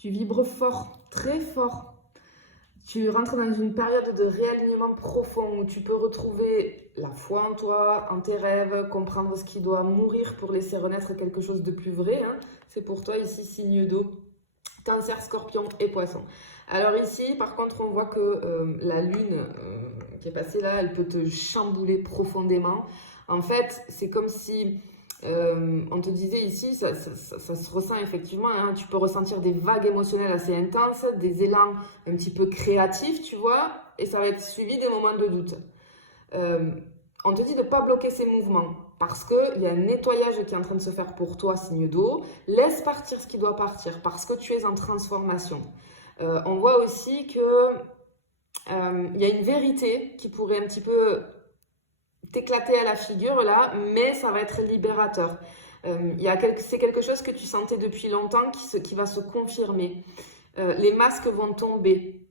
Tu vibres fort, très fort. Tu rentres dans une période de réalignement profond où tu peux retrouver la foi en toi, en tes rêves, comprendre ce qui doit mourir pour laisser renaître quelque chose de plus vrai. Hein. C'est pour toi ici, signe d'eau, Cancer, Scorpion et Poisson. Alors ici, par contre, on voit que la lune qui est passée là, elle peut te chambouler profondément. En fait, c'est comme si... on te disait ici, ça se ressent effectivement, hein, tu peux ressentir des vagues émotionnelles assez intenses, des élans un petit peu créatifs, tu vois, et ça va être suivi des moments de doute. On te dit de ne pas bloquer ces mouvements, parce qu'il y a un nettoyage qui est en train de se faire pour toi, signe d'eau. Laisse partir ce qui doit partir, parce que tu es en transformation. On voit aussi que y a une vérité qui pourrait un petit peu t'éclater à la figure là, mais ça va être libérateur. C'est quelque chose que tu sentais depuis longtemps qui va se confirmer. Les masques vont tomber.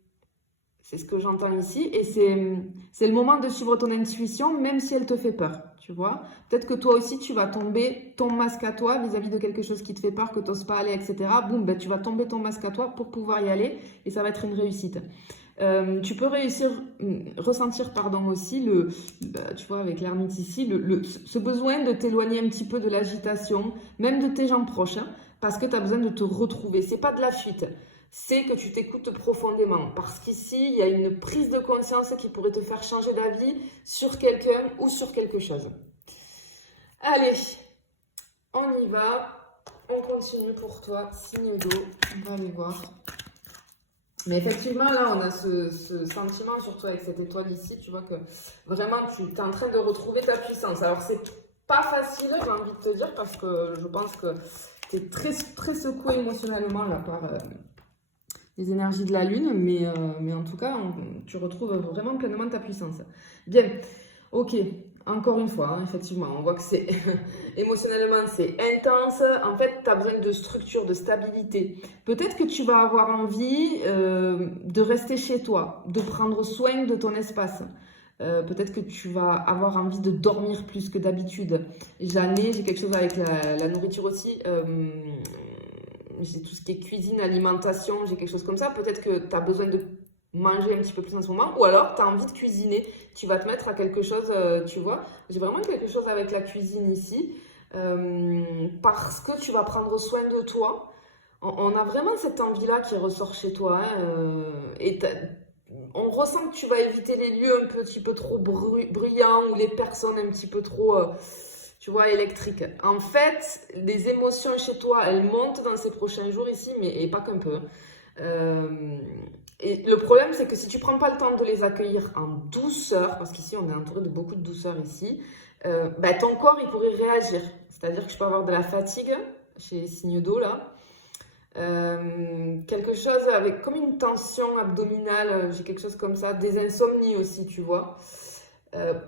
C'est ce que j'entends ici. Et c'est le moment de suivre ton intuition, même si elle te fait peur. Tu vois, peut-être que toi aussi, tu vas tomber ton masque à toi vis-à-vis de quelque chose qui te fait peur, que tu n'oses pas aller, etc. Boum, ben, tu vas tomber ton masque à toi pour pouvoir y aller. Et ça va être une réussite. Tu peux ressentir aussi, tu vois, avec l'ermite ici, ce besoin de t'éloigner un petit peu de l'agitation, même de tes gens proches, hein, parce que tu as besoin de te retrouver. C'est pas de la fuite, c'est que tu t'écoutes profondément. Parce qu'ici, il y a une prise de conscience qui pourrait te faire changer d'avis sur quelqu'un ou sur quelque chose. Allez, on y va. On continue pour toi, signe d'eau. On va aller voir. Mais effectivement, là, on a ce sentiment, surtout avec cette étoile ici, tu vois que vraiment, tu es en train de retrouver ta puissance. Alors, c'est pas facile, j'ai envie de te dire, parce que je pense que tu es très, très secoué émotionnellement là, par les énergies de la Lune, mais en tout cas, tu retrouves vraiment pleinement ta puissance. Bien, ok. Encore une fois, hein, effectivement, on voit que c'est émotionnellement, c'est intense. En fait, tu as besoin de structure, de stabilité. Peut-être que tu vas avoir envie de rester chez toi, de prendre soin de ton espace. Peut-être que tu vas avoir envie de dormir plus que d'habitude. J'ai quelque chose avec la nourriture aussi. J'ai tout ce qui est cuisine, alimentation, j'ai quelque chose comme ça. Peut-être que tu as besoin de manger un petit peu plus en ce moment, ou alors tu as envie de cuisiner, tu vas te mettre à quelque chose, tu vois, j'ai vraiment quelque chose avec la cuisine ici, parce que tu vas prendre soin de toi. On a vraiment cette envie-là qui ressort chez toi, hein, et on ressent que tu vas éviter les lieux un petit peu trop bruyants, ou les personnes un petit peu trop, tu vois, électriques. En fait, les émotions chez toi, elles montent dans ces prochains jours ici, mais et pas qu'un peu. Et le problème, c'est que si tu ne prends pas le temps de les accueillir en douceur, parce qu'ici, on est entouré de beaucoup de douceur ici, ton corps, il pourrait réagir. C'est-à-dire que je peux avoir de la fatigue chez les signes d'eau, là. Quelque chose avec comme une tension abdominale, j'ai quelque chose comme ça, des insomnies aussi, tu vois.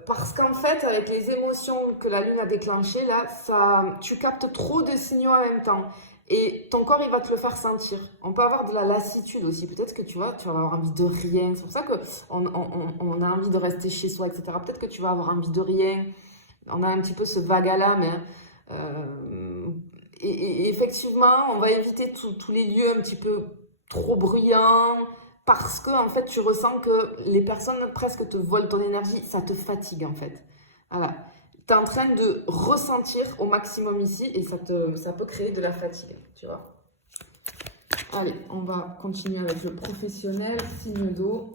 Parce qu'en fait, avec les émotions que la Lune a déclenchées, là, tu captes trop de signaux en même temps. Et ton corps, il va te le faire sentir. On peut avoir de la lassitude aussi. Peut-être que tu vas avoir envie de rien. C'est pour ça qu'on a envie de rester chez soi, etc. Peut-être que tu vas avoir envie de rien. On a un petit peu ce vague à l'âme. Hein. Et effectivement, on va éviter tous les lieux un petit peu trop bruyants. Parce que, en fait, tu ressens que les personnes presque te volent ton énergie. Ça te fatigue, en fait. Voilà. Tu es en train de ressentir au maximum ici et ça peut créer de la fatigue, tu vois. Allez, on va continuer avec le professionnel, signe d'eau.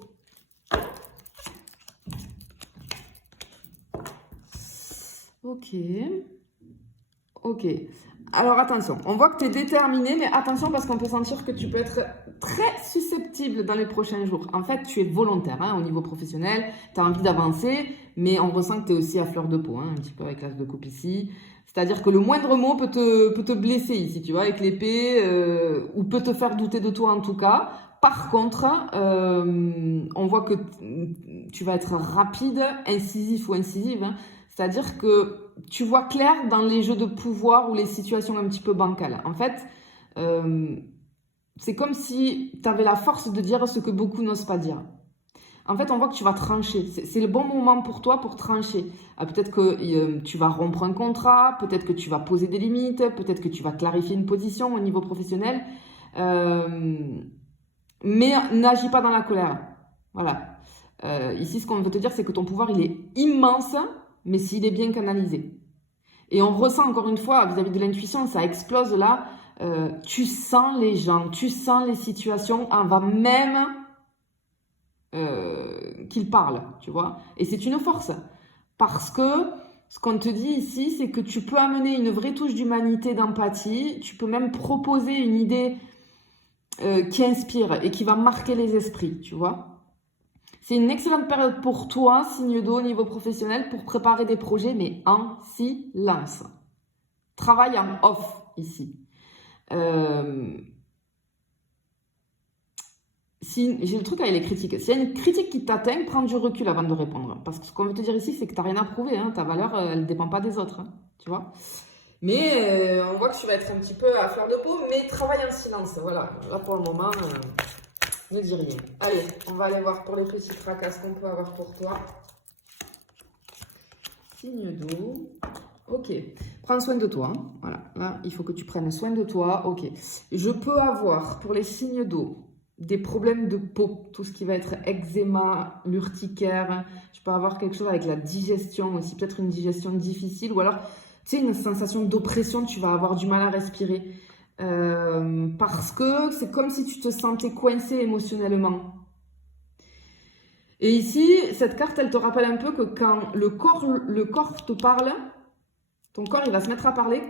Ok. Alors attention, on voit que tu es déterminé, mais attention parce qu'on peut sentir que tu peux être très susceptible dans les prochains jours. En fait, tu es volontaire hein, au niveau professionnel, tu as envie d'avancer, mais on ressent que tu es aussi à fleur de peau, hein, un petit peu avec l'as de coupe ici. C'est-à-dire que le moindre mot peut te blesser ici, tu vois, avec l'épée, ou peut te faire douter de toi en tout cas. Par contre, on voit que tu vas être rapide, incisif ou incisive, hein, c'est-à-dire que tu vois clair dans les jeux de pouvoir ou les situations un petit peu bancales. En fait, c'est comme si tu avais la force de dire ce que beaucoup n'osent pas dire. En fait, on voit que tu vas trancher. C'est le bon moment pour toi pour trancher. Peut-être que tu vas rompre un contrat, peut-être que tu vas poser des limites, peut-être que tu vas clarifier une position au niveau professionnel. Mais n'agis pas dans la colère. Voilà. Ici, ce qu'on veut te dire, c'est que ton pouvoir, il est immense, mais s'il est bien canalisé. Et on ressent encore une fois, vis-à-vis de l'intuition, ça explose là. Tu sens les gens, tu sens les situations avant même qu'ils parlent, tu vois. Et c'est une force. Parce que ce qu'on te dit ici, c'est que tu peux amener une vraie touche d'humanité, d'empathie. Tu peux même proposer une idée qui inspire et qui va marquer les esprits, tu vois. C'est une excellente période pour toi, signe d'eau au niveau professionnel, pour préparer des projets, mais en silence. Travaille en off ici. J'ai le truc avec les critiques. S'il y a une critique qui t'atteint, prends du recul avant de répondre. Parce que ce qu'on veut te dire ici, c'est que tu n'as rien à prouver. Hein. Ta valeur, elle ne dépend pas des autres. Hein, tu vois. Mais on voit que tu vas être un petit peu à fleur de peau, mais travaille en silence. Voilà. Là, pour le moment, ne dis rien. Allez, on va aller voir pour les petits fracas qu'on peut avoir pour toi. Signe d'eau. Ok. Prends soin de toi. Hein. Voilà. Là, il faut que tu prennes soin de toi. Ok. Je peux avoir pour les signes d'eau des problèmes de peau, tout ce qui va être eczéma, l'urticaire. Je peux avoir quelque chose avec la digestion aussi, peut-être une digestion difficile, ou alors, tu sais, une sensation d'oppression, tu vas avoir du mal à respirer. Parce que c'est comme si tu te sentais coincé émotionnellement. Et ici, cette carte, elle te rappelle un peu que quand le corps te parle, ton corps, il va se mettre à parler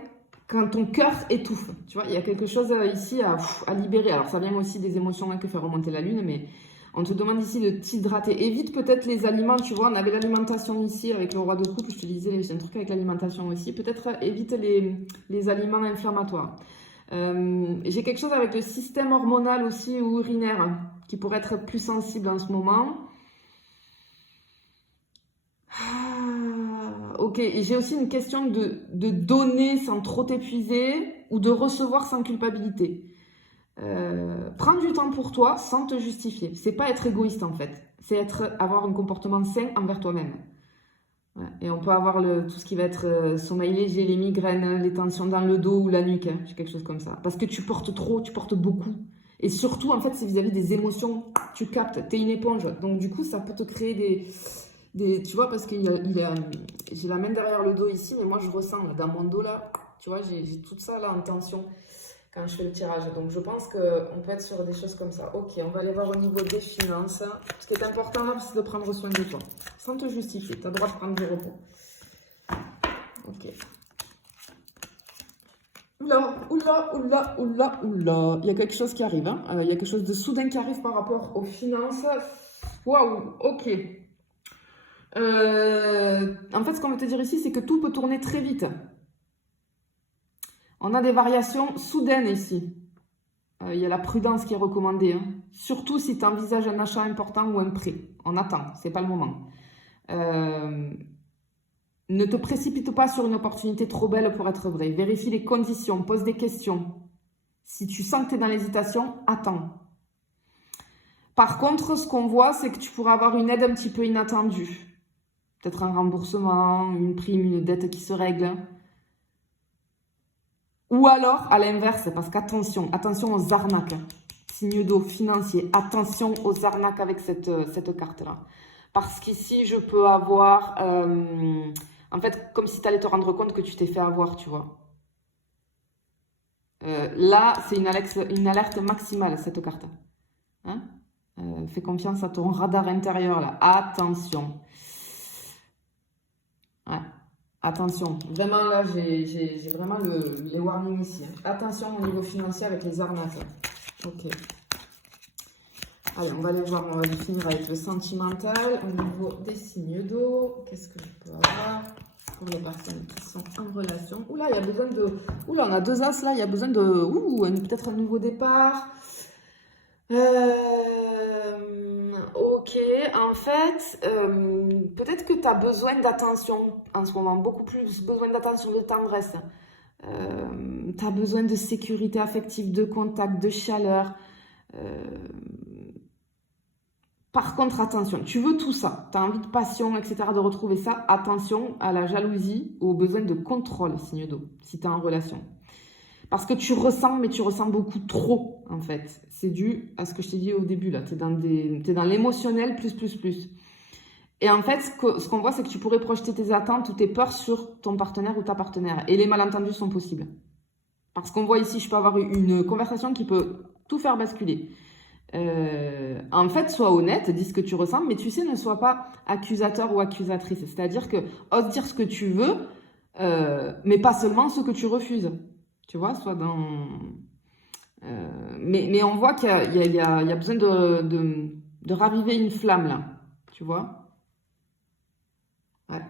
quand ton cœur étouffe. Tu vois, il y a quelque chose ici à libérer. Alors, ça vient aussi des émotions que fait remonter la lune, mais on te demande ici de t'hydrater. Évite peut-être les aliments, tu vois, on avait l'alimentation ici avec le roi de coupe, je te disais, j'ai un truc avec l'alimentation aussi. Peut-être évite les aliments inflammatoires. J'ai quelque chose avec le système hormonal aussi ou urinaire qui pourrait être plus sensible en ce moment. Ok, et j'ai aussi une question de donner sans trop t'épuiser ou de recevoir sans culpabilité. Prends du temps pour toi sans te justifier. C'est pas être égoïste en fait. C'est avoir un comportement sain envers toi-même. Ouais. Et on peut avoir tout ce qui va être sommeil léger, les migraines, les tensions dans le dos ou la nuque, hein, quelque chose comme ça. Parce que tu portes trop, tu portes beaucoup. Et surtout, en fait, c'est vis-à-vis des émotions. Tu captes, t'es une éponge. Donc du coup, ça peut te créer tu vois, parce que j'ai la main derrière le dos ici, mais moi je ressens là, dans mon dos là, tu vois, j'ai tout ça là en tension quand je fais le tirage. Donc je pense qu'on peut être sur des choses comme ça. Ok, on va aller voir au niveau des finances. Ce qui est important là, c'est de prendre soin de toi, sans te justifier. Tu as le droit de prendre du repos. Ok. Oula. Il y a quelque chose qui arrive. Hein. Il y a quelque chose de soudain qui arrive par rapport aux finances. Waouh, ok. En fait, ce qu'on veut te dire ici, c'est que tout peut tourner très vite. On a des variations soudaines ici. Il y a la prudence qui est recommandée. Hein. Surtout si tu envisages un achat important ou un prêt. On attend, c'est pas le moment. Ne te précipite pas sur une opportunité trop belle pour être vraie. Vérifie les conditions, pose des questions. Si tu sens que tu es dans l'hésitation, attends. Par contre, ce qu'on voit, c'est que tu pourras avoir une aide un petit peu inattendue. Peut-être un remboursement, une prime, une dette qui se règle. Ou alors, à l'inverse, parce qu'attention, attention aux arnaques. Signe d'eau financier, attention aux arnaques avec cette carte-là. Parce qu'ici, je peux avoir... en fait, comme si tu allais te rendre compte que tu t'es fait avoir, tu vois. Là, c'est une alerte maximale, cette carte. Hein, fais confiance à ton radar intérieur, là. Attention. Ouais. Attention. Vraiment, là, j'ai vraiment les warnings ici. Attention au niveau financier avec les arnaques. Ok. Allez, on va aller voir, on va finir avec le sentimental. Au niveau des signes d'eau, qu'est-ce que je peux avoir pour les personnes qui sont en relation? Oula, il y a besoin de... Oula, on a 2 as là, il y a besoin de... peut-être un nouveau départ. Ok, en fait, peut-être que tu as besoin d'attention en ce moment, beaucoup plus besoin d'attention, de tendresse. Tu as besoin de sécurité affective, de contact, de chaleur. Par contre, attention, tu veux tout ça, tu as envie de passion, etc., de retrouver ça, attention à la jalousie, au besoin de contrôle, signe d'eau, si tu es en relation. Parce que tu ressens, mais tu ressens beaucoup trop, en fait. C'est dû à ce que je t'ai dit au début, là. T'es dans l'émotionnel plus. Et en fait, ce qu'on voit, c'est que tu pourrais projeter tes attentes ou tes peurs sur ton partenaire ou ta partenaire. Et les malentendus sont possibles. Parce qu'on voit ici, je peux avoir une conversation qui peut tout faire basculer. En fait, sois honnête, dis ce que tu ressens, mais tu sais, ne sois pas accusateur ou accusatrice. C'est-à-dire que ose dire ce que tu veux, mais pas seulement ce que tu refuses. Tu vois, soit dans... mais on voit qu'il y a besoin de raviver une flamme, là. Tu vois? Ouais.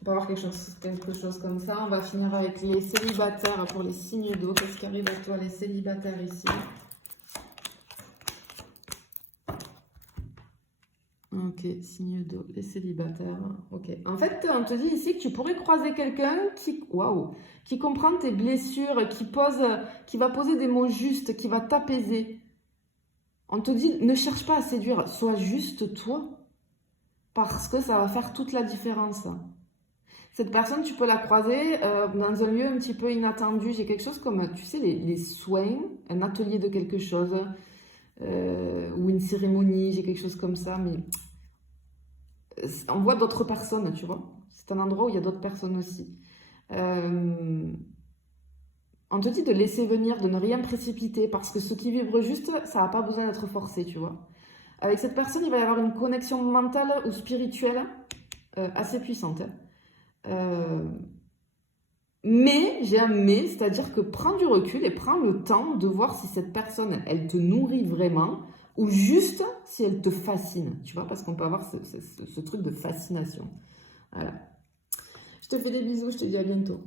On peut avoir quelque chose comme ça. On va finir avec les célibataires pour les signes d'eau. Qu'est-ce qui arrive à toi, les célibataires ici? Ok, signe d'eau, les célibataires. Ok. En fait, on te dit ici que tu pourrais croiser quelqu'un qui comprend tes blessures, qui va poser des mots justes, qui va t'apaiser. On te dit, ne cherche pas à séduire, sois juste toi, parce que ça va faire toute la différence. Cette personne, tu peux la croiser dans un lieu un petit peu inattendu. J'ai quelque chose comme, tu sais, les soins, un atelier de quelque chose, ou une cérémonie, j'ai quelque chose comme ça, mais on voit d'autres personnes, tu vois. C'est un endroit où il y a d'autres personnes aussi. On te dit de laisser venir, de ne rien précipiter, parce que ce qui vibre juste, ça n'a pas besoin d'être forcé, tu vois. Avec cette personne, il va y avoir une connexion mentale ou spirituelle assez puissante. Mais, j'ai un mais, c'est-à-dire que prends du recul et prends le temps de voir si cette personne, elle te nourrit vraiment ou juste si elle te fascine, tu vois, parce qu'on peut avoir ce truc de fascination. Voilà. Je te fais des bisous, je te dis à bientôt.